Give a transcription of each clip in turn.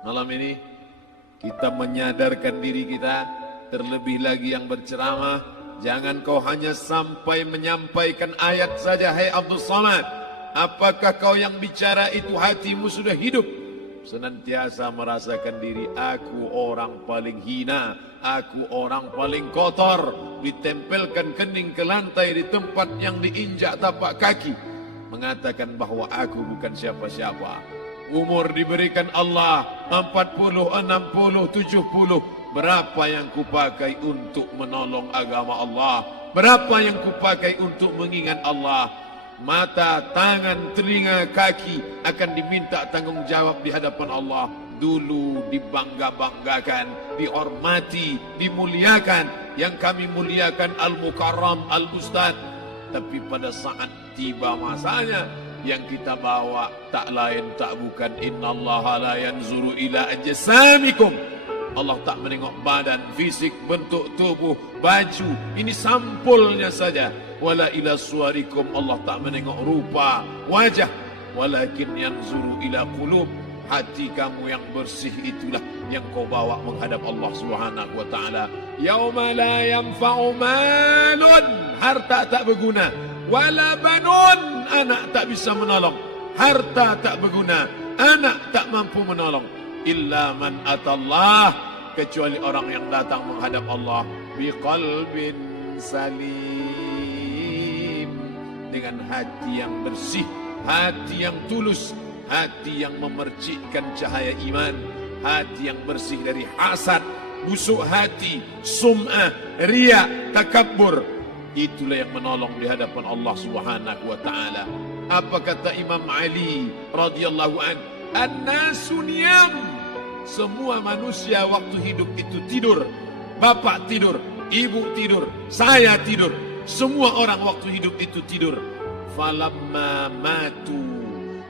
Malam ini kita menyadarkan diri kita, terlebih lagi yang berceramah, jangan kau hanya sampai menyampaikan ayat saja. Hai Abdul Samad, apakah kau yang bicara itu hatimu sudah hidup? Senantiasa merasakan diri, aku orang paling hina, aku orang paling kotor, ditempelkan kening ke lantai di tempat yang diinjak tapak kaki, mengatakan bahwa aku bukan siapa-siapa. Umur diberikan Allah 40, 60, 70. Berapa yang kupakai untuk menolong agama Allah? Berapa yang kupakai untuk mengingat Allah? Mata, tangan, telinga, kaki akan diminta tanggung jawab di hadapan Allah. Dulu dibangga-banggakan, dihormati, dimuliakan. Yang kami muliakan Al-Mukarram, Al-Ustaz. Tapi pada saat tiba masanya, yang kita bawa tak lain tak bukan innallaha la yanzuru ila ajsamikum. Allah tak menengok badan, fisik, bentuk tubuh, baju. Ini sampulnya saja. Wala ila suwarikum. Allah tak menengok rupa, wajah. Walakin yanzuru ila qulub. Hati kamu yang bersih itulah yang kau bawa menghadap Allah Subhanahu wa taala. Yauma la yanfa'u malun, harta tak berguna, wala banun, anak tak bisa menolong, harta tak berguna, anak tak mampu menolong, illa man atallah, kecuali orang yang datang menghadap Allah biqalbin salim, dengan hati yang bersih, hati yang tulus, hati yang memercikkan cahaya iman, hati yang bersih dari hasad, busuk hati, sum'ah, riya, takabbur. Itulah yang menolong di hadapan Allah Subhanahu wa taala. Apa kata Imam Ali radhiyallahu an? An-nasu niyam. Semua manusia waktu hidup itu tidur. Bapak tidur, ibu tidur, saya tidur. Semua orang waktu hidup itu tidur. Falamma matu,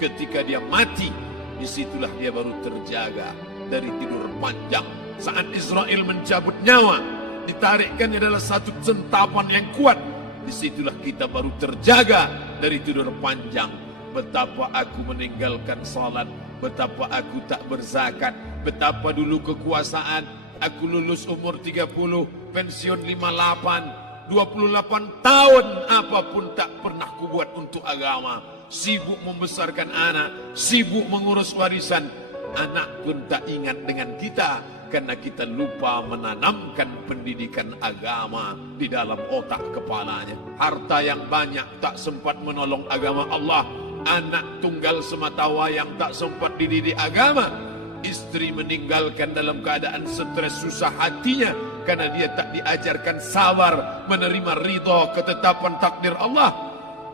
ketika dia mati, disitulah dia baru terjaga dari tidur panjang. Saat Israel mencabut nyawa, ditarikkan adalah satu centapan yang kuat. Disitulah kita baru terjaga dari tidur panjang. Betapa aku meninggalkan salat, betapa aku tak berzakat, betapa dulu kekuasaan. Aku lulus umur 30, pensiun 58, 28 tahun, apapun tak pernah kubuat untuk agama. Sibuk membesarkan anak, sibuk mengurus warisan. Anak pun tak ingat dengan kita, karena kita lupa menanamkan pendidikan agama di dalam otak kepalanya. Harta yang banyak tak sempat menolong agama Allah. Anak tunggal semata wayang tak sempat dididik agama. Istri meninggalkan dalam keadaan stres susah hatinya, karena dia tak diajarkan sabar menerima ridha ketetapan takdir Allah.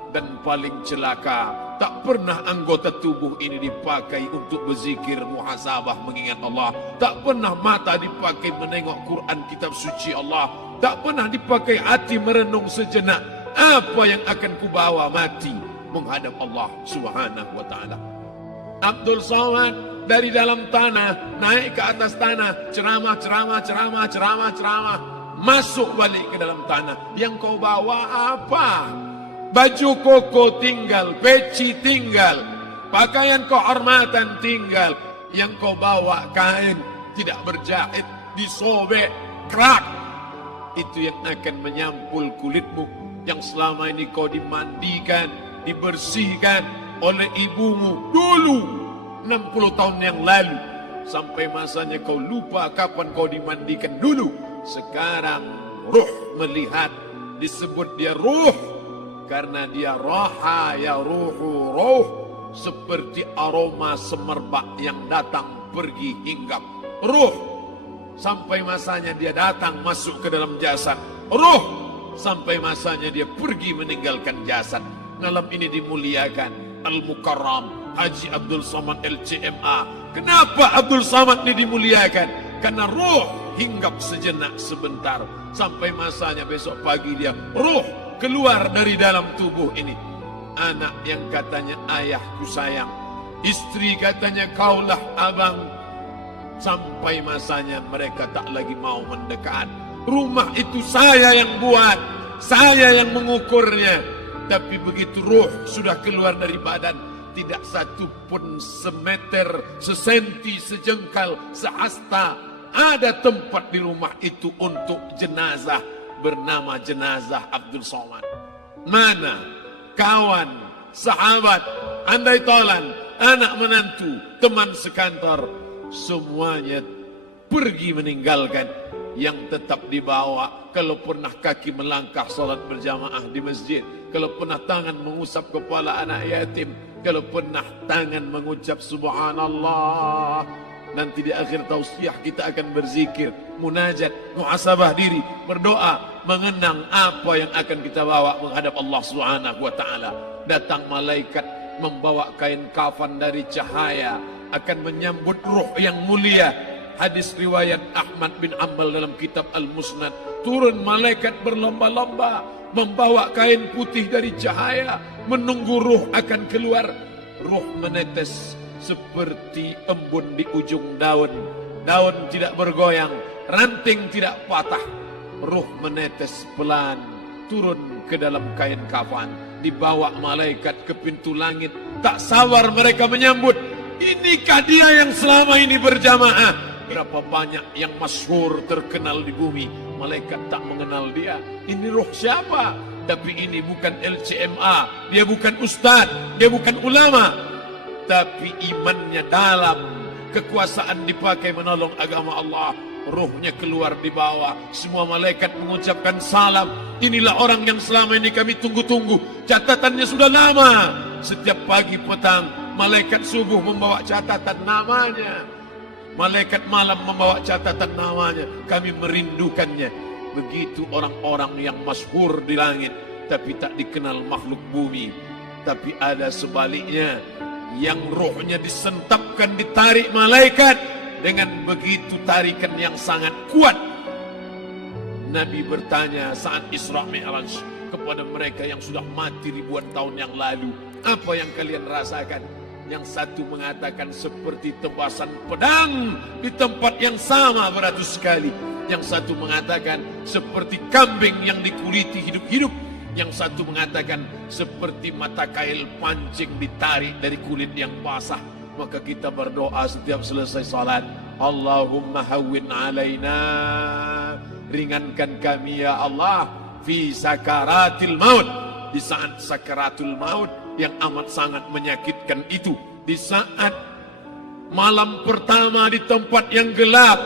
Dan paling celaka, tak pernah anggota tubuh ini dipakai untuk berzikir, muhasabah, mengingat Allah. Tak pernah mata dipakai menengok Quran, kitab suci Allah. Tak pernah dipakai hati merenung sejenak, apa yang akan kubawa mati menghadap Allah Subhanahu wa taala. Abdul Samad dari dalam tanah naik ke atas tanah, ceramah, masuk balik ke dalam tanah. Yang kau bawa apa? Baju koko tinggal, peci tinggal, pakaian kehormatan tinggal. Yang kau bawa kain tidak berjahit, disobek, kerak. Itu yang akan menyampul kulitmu, yang selama ini kau dimandikan, dibersihkan oleh ibumu dulu 60 tahun yang lalu. Sampai masanya kau lupa kapan kau dimandikan dulu. Sekarang ruh melihat, disebut dia ruh karena dia raha ya ruhu ruh, seperti aroma semerbak yang datang pergi hinggap. Ruh sampai masanya dia datang masuk ke dalam jasad. Ruh sampai masanya dia pergi meninggalkan jasad. Malam ini dimuliakan Al-Mukarram Haji Abdul Samad LCMA. Kenapa Abdul Samad ini dimuliakan? Karena ruh hinggap sejenak sebentar, sampai masanya besok pagi dia ruh keluar dari dalam tubuh ini. Anak yang katanya ayahku sayang, istri katanya kaulah abang, sampai masanya mereka tak lagi mau mendekat. Rumah itu saya yang buat, saya yang mengukurnya. Tapi begitu ruh sudah keluar dari badan, tidak satu pun semeter, sesenti, sejengkal, sehasta ada tempat di rumah itu untuk jenazah bernama jenazah Abdul Somad. Mana kawan, sahabat, andai tolan, anak menantu, teman sekantor, semuanya pergi meninggalkan. Yang tetap dibawa, kalau pernah kaki melangkah salat berjamaah di masjid, kalau pernah tangan mengusap kepala anak yatim, kalau pernah tangan mengucap subhanallah. Nanti di akhir tausiah kita akan berzikir, munajat, muhasabah diri, berdoa, mengenang apa yang akan kita bawa menghadap Allah Subhanahu wa taala. Datang malaikat membawa kain kafan dari cahaya, akan menyambut ruh yang mulia. Hadis riwayat Ahmad bin Ambal dalam kitab Al-Musnad, turun malaikat berlomba-lomba membawa kain putih dari cahaya, menunggu ruh akan keluar. Ruh menetes seperti embun di ujung daun. Daun tidak bergoyang, ranting tidak patah. Ruh menetes pelan turun ke dalam kain kafan, dibawa malaikat ke pintu langit. Tak sabar mereka menyambut. Inikah dia yang selama ini berjamaah? Berapa banyak yang masyhur terkenal di bumi, malaikat tak mengenal dia. Ini ruh siapa? Tapi ini bukan LCMA, dia bukan ustaz, dia bukan ulama, tapi imannya dalam, kekuasaan dipakai menolong agama Allah. Ruhnya keluar di bawah, semua malaikat mengucapkan salam. Inilah orang yang selama ini kami tunggu-tunggu, catatannya sudah lama. Setiap pagi petang malaikat subuh membawa catatan namanya, malaikat malam membawa catatan namanya. Kami merindukannya. Begitu orang-orang yang masyhur di langit tapi tak dikenal makhluk bumi. Tapi ada sebaliknya, yang rohnya disentapkan, ditarik malaikat dengan begitu tarikan yang sangat kuat. Nabi bertanya saat Isra Mi'raj kepada mereka yang sudah mati ribuan tahun yang lalu, apa yang kalian rasakan? Yang satu mengatakan seperti tebasan pedang di tempat yang sama beratus kali. Yang satu mengatakan seperti kambing yang dikuliti hidup-hidup. Yang satu mengatakan seperti mata kail pancing ditarik dari kulit yang basah. Maka kita berdoa setiap selesai salat, Allahumma hawwin alaina, ringankan kami ya Allah, fi sakaratil maut, di saat sakaratul maut yang amat sangat menyakitkan itu, di saat malam pertama di tempat yang gelap,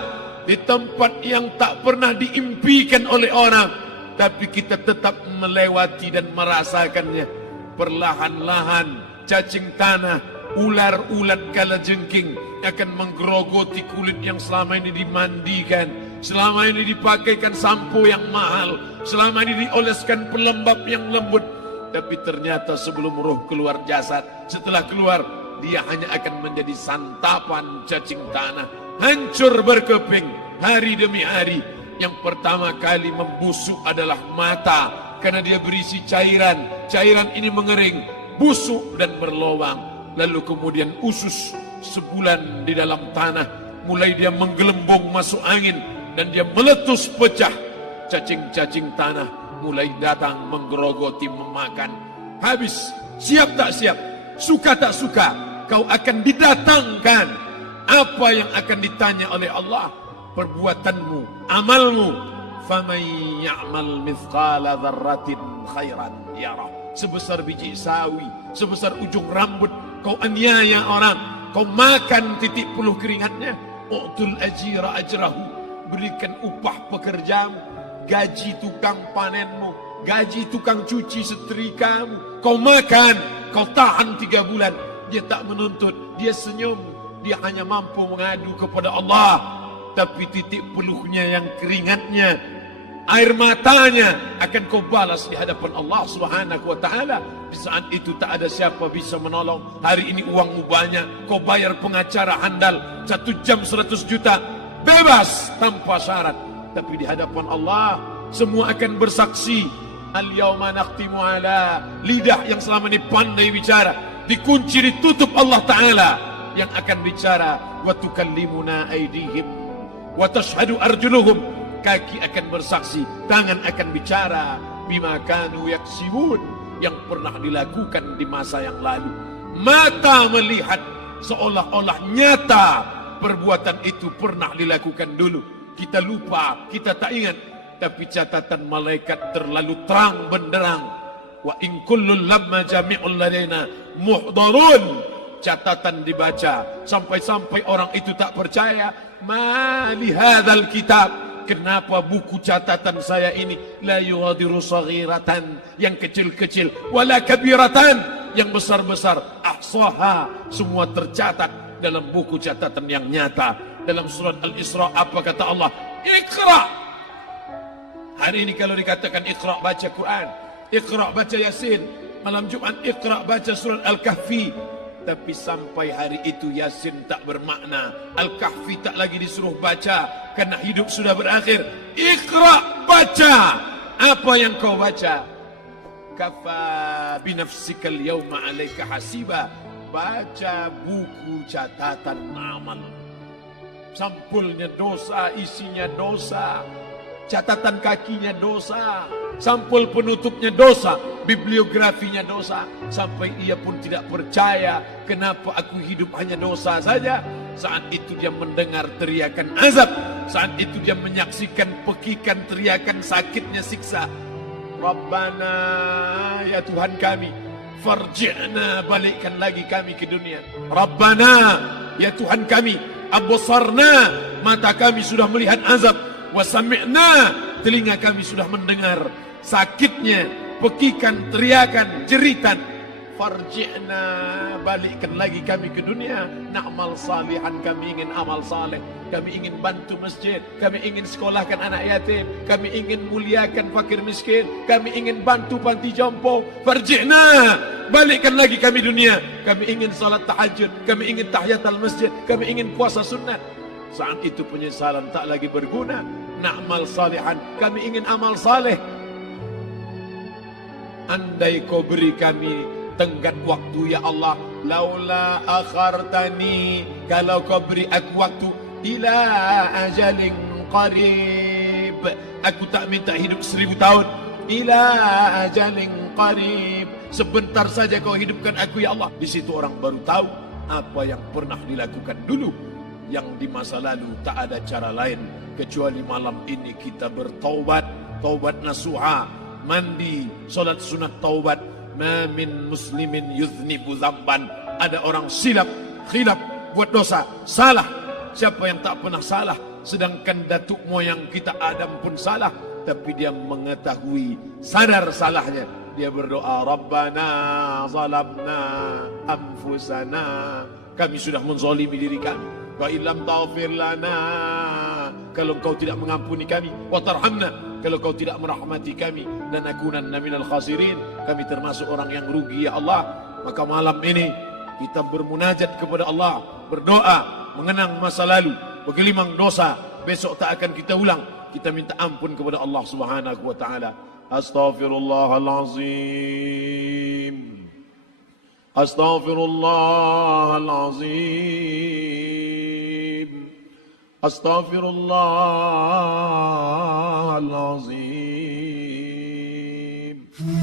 di tempat yang tak pernah diimpikan oleh orang, tapi kita tetap melewati dan merasakannya. Perlahan-lahan cacing tanah, ular-ulat kalajengking akan menggerogoti kulit yang selama ini dimandikan, selama ini dipakaikan sampo yang mahal, selama ini dioleskan pelembab yang lembut. Tapi ternyata sebelum roh keluar jasad, setelah keluar, dia hanya akan menjadi santapan cacing tanah. Hancur berkeping hari demi hari. Yang pertama kali membusuk adalah mata, karena dia berisi cairan. Cairan ini mengering, busuk dan berlubang. Lalu kemudian usus sebulan di dalam tanah. Mulai dia menggelembung masuk angin dan dia meletus pecah. Cacing-cacing tanah mulai datang menggerogoti, memakan. Habis, siap tak siap, suka tak suka, kau akan didatangkan. Apa yang akan ditanya oleh Allah? Perbuatanmu, amalmu. Faman ya'mal mithqala dzarratin khairan yarah. Sebesar biji sawi, sebesar ujung rambut, kau aniaya orang, kau makan titik puluh keringatnya. U'tul ajira ajrahu, berikan upah pekerjamu, gaji tukang panenmu, gaji tukang cuci setrikamu. Kau makan, kau tahan 3 bulan. Dia tak menuntut, dia senyum, dia hanya mampu mengadu kepada Allah. Tapi titik peluhnya yang keringatnya, air matanya akan kau balas di hadapan Allah Subhanahu wa taala. Di saat itu tak ada siapa bisa menolong. Hari ini uangmu banyak, kau bayar pengacara handal 1 jam 100 juta, bebas tanpa syarat. Tapi di hadapan Allah semua akan bersaksi. Al-yawma nakhtimu ala, lidah yang selama ini pandai bicara dikunci, ditutup Allah Ta'ala yang akan bicara. Wa tukallimuna aydihim wa tashhadu arjuluhum, kaki akan bersaksi, tangan akan bicara. Bima kanu yaksibun, yang pernah dilakukan di masa yang lalu. Mata melihat seolah-olah nyata perbuatan itu pernah dilakukan dulu. Kita lupa, kita tak ingat. Tapi catatan malaikat terlalu terang benderang. Wa in kullun lamma jami'un ladaina muhdharun. Catatan dibaca sampai-sampai orang itu tak percaya. Ma li hadzal kitab, kenapa buku catatan saya ini la yughadiru saghiratan, yang kecil-kecil, wala kabiratan, yang besar-besar, ahsaha, semua tercatat dalam buku catatan yang nyata. Dalam surat Al-Isra apa kata Allah? Iqra. Hari ini kalau dikatakan Iqra baca Quran, Iqra baca Yasin, malam Jumat Iqra baca surat Al-Kahfi. Tapi sampai hari itu Yasin tak bermakna, Al-Kahfi tak lagi disuruh baca karena hidup sudah berakhir. Iqra, baca. Apa yang kau baca? Kafa binafsikal yawma alaika hasiba. Baca buku catatan amal. Sampulnya dosa, isinya dosa. Catatan kakinya dosa, sampul penutupnya dosa, bibliografinya dosa. Sampai ia pun tidak percaya, kenapa aku hidup hanya dosa saja. Saat itu dia mendengar teriakan azab, saat itu dia menyaksikan pekikan teriakan sakitnya siksa. Rabbana, ya Tuhan kami, farji'na, balikkan lagi kami ke dunia. Rabbana, ya Tuhan kami, absarna, mata kami sudah melihat azab. Wasami'na, telinga kami sudah mendengar sakitnya, pekikan, teriakan, jeritan. Farji'na, balikkan lagi kami ke dunia. Na'mal salihan, kami ingin amal saleh. Kami ingin bantu masjid, kami ingin sekolahkan anak yatim, kami ingin muliakan fakir miskin, kami ingin bantu panti jompo. Farji'na, balikkan lagi kami dunia. Kami ingin salat tahajud, kami ingin tahiyatul masjid, kami ingin puasa sunat. Saat itu penyesalan tak lagi berguna. Na'mal salihan, kami ingin amal saleh. Andai kau beri kami tenggat waktu ya Allah, laula akhartani, kalau kau beri aku waktu, ila ajalin qarib, aku tak minta hidup 1000 tahun. Ila ajalin qarib, sebentar saja kau hidupkan aku ya Allah. Di situ orang baru tahu apa yang pernah dilakukan dulu, yang di masa lalu. Tak ada cara lain kecuali malam ini kita bertaubat, taubat nasuha, mandi, solat sunat taubat. Ma min muslimin yuznibu zamban, ada orang silap, khilaf, buat dosa, salah. Siapa yang tak pernah salah? Sedangkan datuk moyang kita Adam pun salah, tapi dia mengetahui, sadar salahnya. Dia berdoa, Rabbana zalamna anfusana, kami sudah menzalimi diri kami. Wa illam taghfir lana, kalau kau tidak mengampuni kami, wa tarhamna, kalau kau tidak merahmati kami, lanakunanna minal khasirin, kami termasuk orang yang rugi ya Allah. Maka malam ini kita bermunajat kepada Allah, berdoa, mengenang masa lalu, bergelimang dosa, besok tak akan kita ulang. Kita minta ampun kepada Allah Subhanahu wa taala. Astaghfirullahalazim, astaghfirullahalazim, astaghfirullahalazim.